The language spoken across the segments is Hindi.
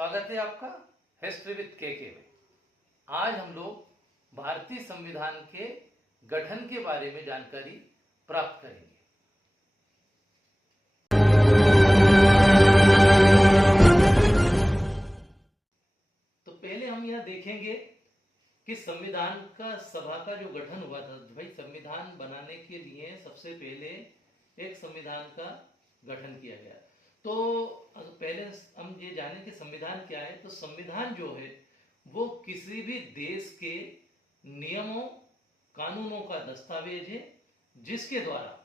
स्वागत है आपका हिस्ट्री विद के में। आज हम लोग भारतीय संविधान के गठन के बारे में जानकारी प्राप्त करेंगे। तो पहले हम यह देखेंगे कि संविधान का सभा का जो गठन हुआ था। भाई, संविधान बनाने के लिए सबसे पहले एक संविधान का गठन किया गया। तो पहले हम ये जानें कि संविधान क्या है। तो संविधान जो है वो किसी भी देश के नियमों कानूनों का दस्तावेज है जिसके द्वारा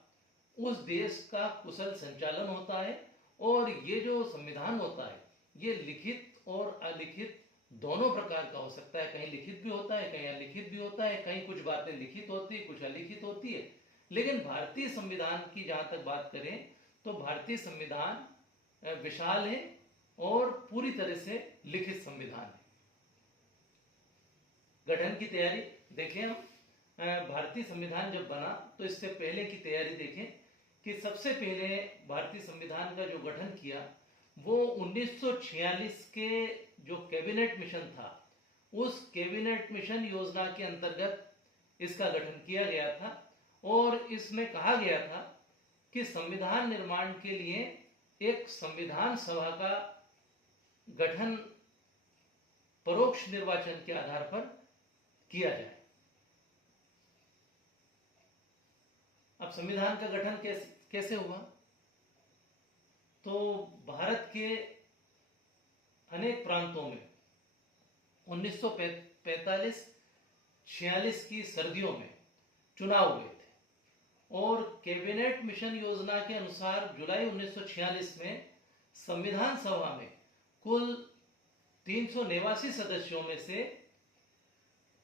उस देश का कुशल संचालन होता है। और ये जो संविधान होता है ये लिखित और अलिखित दोनों प्रकार का हो सकता है। कहीं लिखित भी होता है, कहीं अलिखित भी होता है, कहीं कुछ बातें लिखित होती है, कुछ अलिखित होती है। लेकिन भारतीय संविधान की जहां तक बात करें तो भारतीय संविधान विशाल है और पूरी तरह से लिखित संविधान है। गठन की तैयारी देखें हम। भारतीय संविधान जब बना तो इससे पहले की तैयारी देखें कि सबसे पहले भारतीय संविधान का जो गठन किया वो 1946 के जो कैबिनेट मिशन था उस कैबिनेट मिशन योजना के अंतर्गत इसका गठन किया गया था। और इसमें कहा गया था कि संविधान निर्माण के लिए एक संविधान सभा का गठन परोक्ष निर्वाचन के आधार पर किया जाए। अब संविधान का गठन कैसे हुआ? तो भारत के अनेक प्रांतों में 1945-46 की सर्दियों में चुनाव हुए थे और कैबिनेट मिशन योजना के अनुसार जुलाई 1946 में संविधान सभा में कुल 389 सदस्यों में से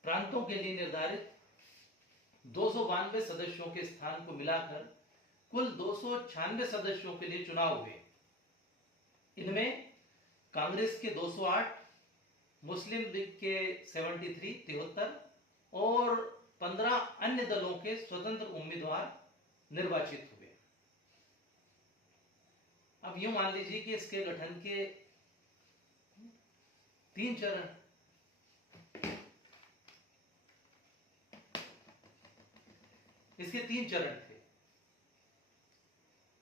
प्रांतों के लिए निर्धारित 292 सदस्यों के स्थान को मिलाकर कुल 296 सदस्यों के लिए चुनाव हुए। इनमें कांग्रेस के 208, मुस्लिम लीग के 73 और 15 अन्य दलों के स्वतंत्र उम्मीदवार निर्वाचित हुए। अब यूं मान लीजिए कि इसके गठन के 3 चरण। इसके 3 चरण थे।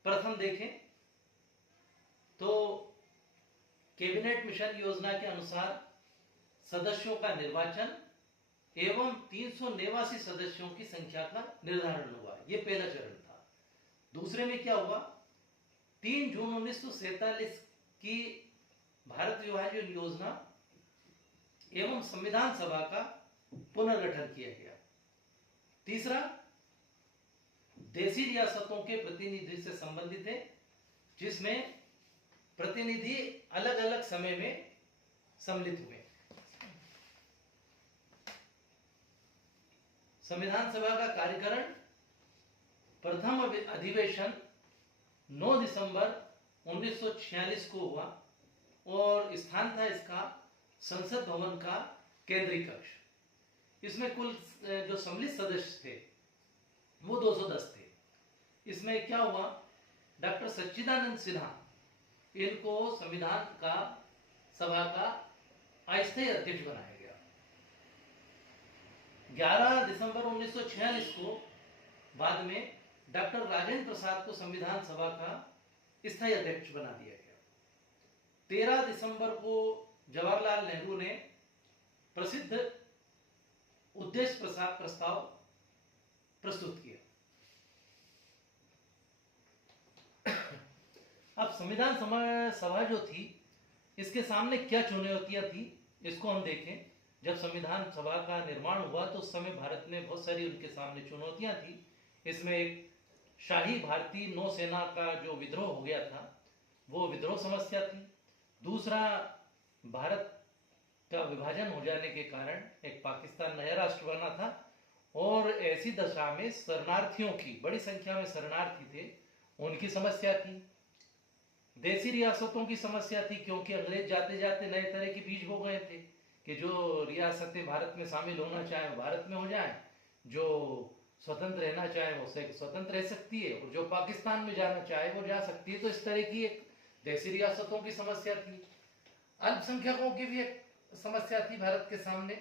प्रथम देखें तो कैबिनेट मिशन योजना के अनुसार सदस्यों का निर्वाचन एवं 389 सदस्यों की संख्या का निर्धारण हुआ। यह पहला चरण था। दूसरे में क्या हुआ? 3 जून 1947 की भारत विभाजन योजना एवं संविधान सभा का पुनर्गठन किया गया। तीसरा, देशी रियासतों के प्रतिनिधि से संबंधित है जिसमें प्रतिनिधि अलग अलग समय में सम्मिलित हुए। संविधान सभा का कार्यकारण प्रथम अधिवेशन 9 दिसंबर 1946 को हुआ और स्थान था इसका संसद भवन का केंद्रीय कक्ष। इसमें कुल जो सम्मिलित सदस्य थे वो 210 थे। इसमें क्या हुआ? डॉक्टर सच्चिदानंद सिन्हा इनको संविधान का सभा का अस्थायी अध्यक्ष बनाया गया। 11 दिसंबर 1946 को बाद में डॉक्टर राजेंद्र प्रसाद को संविधान सभा का स्थायी अध्यक्ष बना दिया गया। 13 दिसंबर को जवाहरलाल नेहरू ने प्रसिद्ध उद्देश्य प्रस्ताव प्रस्तुत किया। अब संविधान सभा जो थी इसके सामने क्या चुनौतियां थी इसको हम देखें। जब संविधान सभा का निर्माण हुआ तो उस समय भारत में बहुत सारी उनके सामने चुनौतियां थी। इसमें एक शाही भारतीय नौसेना का जो विद्रोह हो गया था वो विद्रोह समस्या थी। दूसरा, भारत का विभाजन हो जाने के कारण एक पाकिस्तान नया राष्ट्र बना था और ऐसी दशा में शरणार्थियों की बड़ी संख्या में शरणार्थी थे, उनकी समस्या थी। देशी रियासतों की समस्या थी क्योंकि अंग्रेज जाते जाते नए तरह के बीज बो गए थे कि जो रियासतें भारत में शामिल होना चाहे भारत में हो जाए, जो स्वतंत्र रहना चाहे वो स्वतंत्र रह सकती है और जो पाकिस्तान में जाना चाहे वो जा सकती है। तो इस तरह की एक देशी रियासतों की समस्या थी। अल्पसंख्यकों की भी एक समस्या थी भारत के सामने।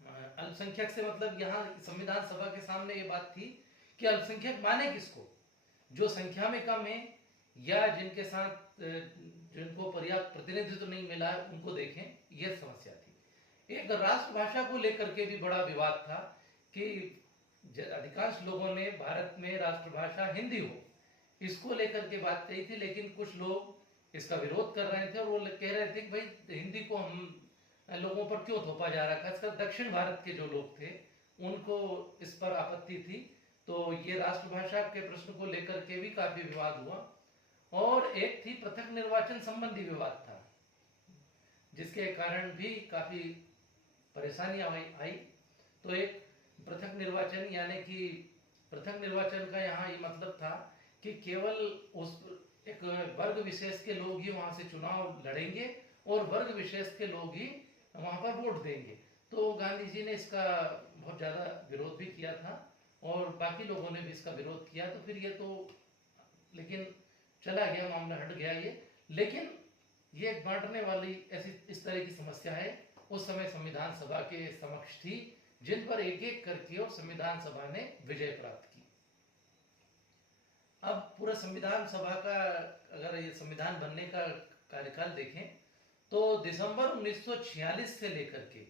अल्पसंख्यक से मतलब यहाँ संविधान सभा के सामने ये बात थी कि अल्पसंख्यक माने किसको, जो संख्या में कम है या जिनके साथ जिनको पर्याप्त प्रतिनिधित्व नहीं मिला है उनको देखें, यह समस्या थी। एक राष्ट्रभाषा को लेकर के भी बड़ा विवाद था कि अधिकांश लोगों ने भारत में राष्ट्रभाषा हिंदी हो, इसको लेकर के बात कही थी, लेकिन कुछ लोग इसका विरोध कर रहे थे और वो कह रहे थे कि भाई हिंदी को हम लोगों पर क्यों थोपा जा रहा है। खासकर दक्षिण भारत के जो लोग थे उनको इस पर आपत्ति थी। तो ये राष्ट्रभाषा के प्रश्न को लेकर के भी काफी विवाद हुआ। और एक थी पृथक निर्वाचन संबंधी विवाद था, जिसके कारण भी काफी परेशानी आई। तो एक पृथक निर्वाचन यानी कि पृथक निर्वाचन का यहाँ ये मतलब था कि केवल उस एक वर्ग विशेष के लोग ही वहां से चुनाव लड़ेंगे और वर्ग विशेष के लोग ही वहां पर वोट देंगे। तो गांधी जी ने इसका बहुत ज्यादा विरोध भी किया था और बाकी लोगों ने भी इसका विरोध किया। तो फिर ये तो लेकिन चला गया, मामला हट गया ये। लेकिन ये एक बांटने वाली ऐसी इस तरह की समस्या है उस समय संविधान सभा के समक्ष थी, जिन पर एक एक करके और संविधान सभा ने विजय प्राप्त की। अब पूरा संविधान सभा का अगर ये संविधान बनने का कार्यकाल देखें तो दिसंबर 1946 से लेकर के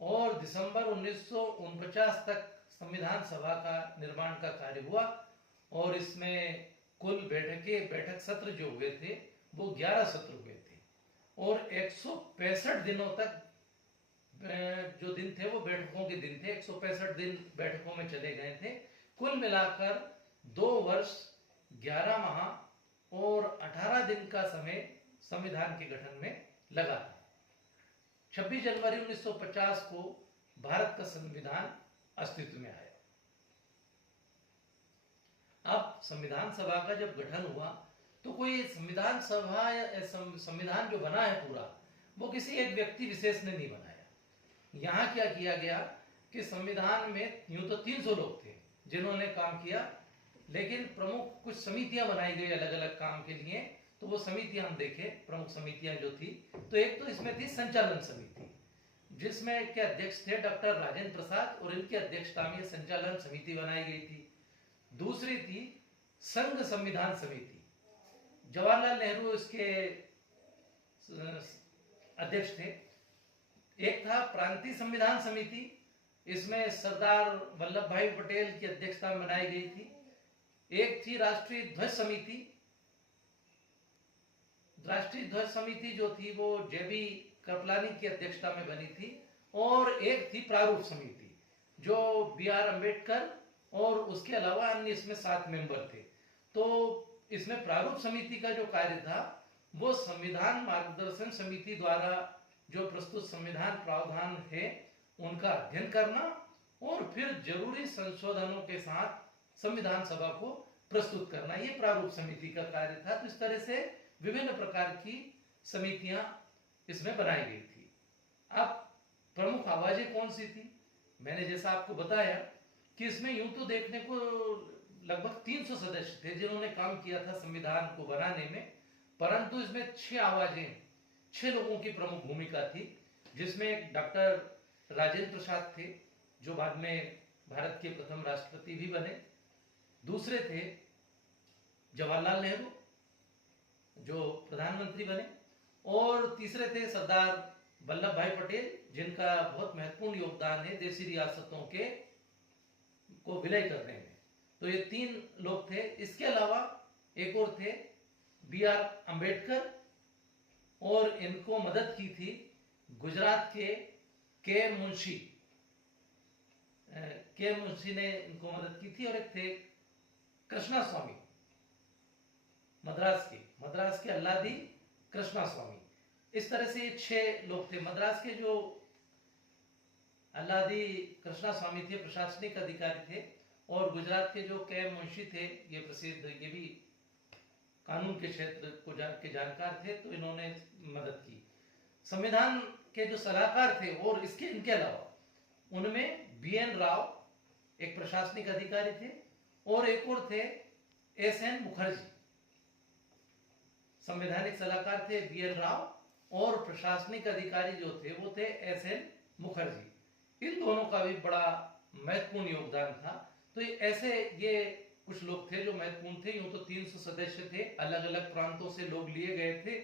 और दिसंबर 1949 तक संविधान सभा का निर्माण का कार्य हुआ। और इसमें कुल बैठक सत्र जो हुए थे वो 11 सत्र हुए थे और 165 दिनों तक जो दिन थे वो बैठकों के दिन थे। 165 दिन बैठकों में चले गए थे। कुल मिलाकर 2 वर्ष 11 माह और 18 दिन का समय संविधान के गठन में लगा था। 26 जनवरी 1950 को भारत का संविधान अस्तित्व में आया। अब संविधान सभा का जब गठन हुआ तो कोई संविधान सभा या संविधान जो बना है पूरा वो किसी एक व्यक्ति विशेष ने नहीं बनाया। यहाँ क्या किया गया कि संविधान में यूं तो 300 लोग थे जिन्होंने काम किया, लेकिन प्रमुख कुछ समितियां बनाई गई अलग अलग काम के लिए। तो वो समितियां हम देखें, प्रमुख समितियां जो थी, तो एक तो इसमें थी संचालन समिति, जिसमें के अध्यक्ष थे डॉक्टर राजेंद्र प्रसाद और इनकी अध्यक्षता में संचालन समिति बनाई गई थी। दूसरी थी संघ संविधान समिति, जवाहरलाल नेहरू इसके अध्यक्ष थे। एक था प्रांतीय संविधान समिति, इसमें सरदार वल्लभ भाई पटेल की अध्यक्षता में बनाई गई थी। एक थी राष्ट्रीय ध्वज समिति। राष्ट्रीय ध्वज समिति जो थी वो जेबी कृपलानी की अध्यक्षता में बनी थी। और एक थी प्रारूप समिति जो B.R. अम्बेडकर और उसके अलावा अन्य इसमें 7 मेंबर थे। तो इसमें प्रारूप समिति का जो कार्य था वो संविधान मार्गदर्शन समिति द्वारा जो प्रस्तुत संविधान प्रावधान है उनका अध्ययन करना और फिर जरूरी संशोधनों के साथ संविधान सभा को प्रस्तुत करना, ये प्रारूप समिति का कार्य था। तो इस तरह से विभिन्न प्रकार की समितियां इसमें बनाई गई थी। अब प्रमुख आवाजें कौन सी थी? मैंने जैसा आपको बताया कि इसमें यूं तो देखने को लगभग 300 सदस्य थे जिन्होंने काम किया था संविधान को बनाने में, परंतु इसमें 6 आवाजें, 6 लोगों की प्रमुख भूमिका थी, जिसमें डॉक्टर राजेंद्र प्रसाद थे जो बाद में भारत के प्रथम राष्ट्रपति भी बने। दूसरे थे जवाहरलाल नेहरू जो प्रधानमंत्री बने। और तीसरे थे सरदार वल्लभ भाई पटेल, जिनका बहुत महत्वपूर्ण योगदान है देशी रियासतों के को विलय करने में। तो ये 3 लोग थे। इसके अलावा एक और थे B.R. अम्बेडकर, और इनको मदद की थी गुजरात के मुंशी ने इनको मदद की थी। और एक थे कृष्णा स्वामी, मद्रास के अल्लादी कृष्णा स्वामी। इस तरह से 6 लोग थे। मद्रास के जो अल्लादी कृष्णा स्वामी थे प्रशासनिक अधिकारी थे, और गुजरात के जो के मुंशी थे ये प्रसिद्ध, ये भी कानून के क्षेत्र के जानकार थे, तो इन्होंने मदद की। संविधान के जो सलाहकार थे और इनके अलावा उनमें B.N. राव एक प्रशासनिक अधिकारी थे, और एक और थे S.N. मुखर्जी, संवैधानिक सलाहकार थे B.N. राव, और प्रशासनिक अधिकारी जो थे वो थे एस.एन. मुखर्जी। इन दोनों का भी बड़ा महत्वपूर्ण योगदान था। तो ये कुछ लोग थे जो महत्वपूर्ण थे। यूं तो 300 सदस्य थे, अलग अलग प्रांतों से लोग लिए गए थे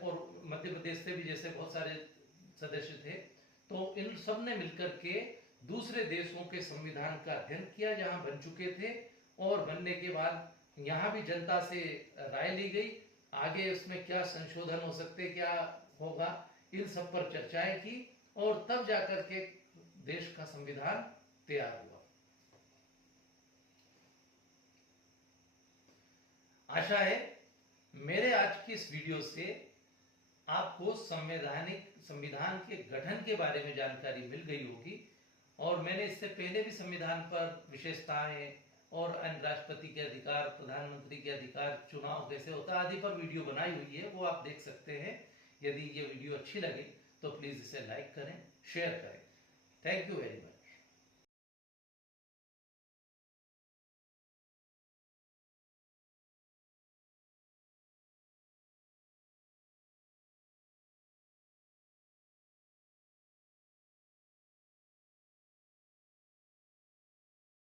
और मध्य प्रदेश से भी जैसे बहुत सारे सदस्य थे। तो इन सब ने मिलकर के दूसरे देशों के संविधान का अध्ययन किया जहां बन चुके थे, और बनने के बाद यहाँ भी जनता से राय ली गई, आगे उसमें क्या संशोधन हो सकते, क्या होगा, इन सब पर चर्चाएं की, और तब जाकर के देश का संविधान तैयार हुआ। आशा है मेरे आज की इस वीडियो से आपको संविधान के गठन के बारे में जानकारी मिल गई होगी। और मैंने इससे पहले भी संविधान पर विशेषताएं और अन्य राष्ट्रपति के अधिकार, प्रधानमंत्री के अधिकार, चुनाव कैसे होता है आदि पर वीडियो बनाई हुई है, वो आप देख सकते हैं। यदि ये वीडियो अच्छी लगे तो प्लीज इसे लाइक करें, शेयर करें। Thank you very much.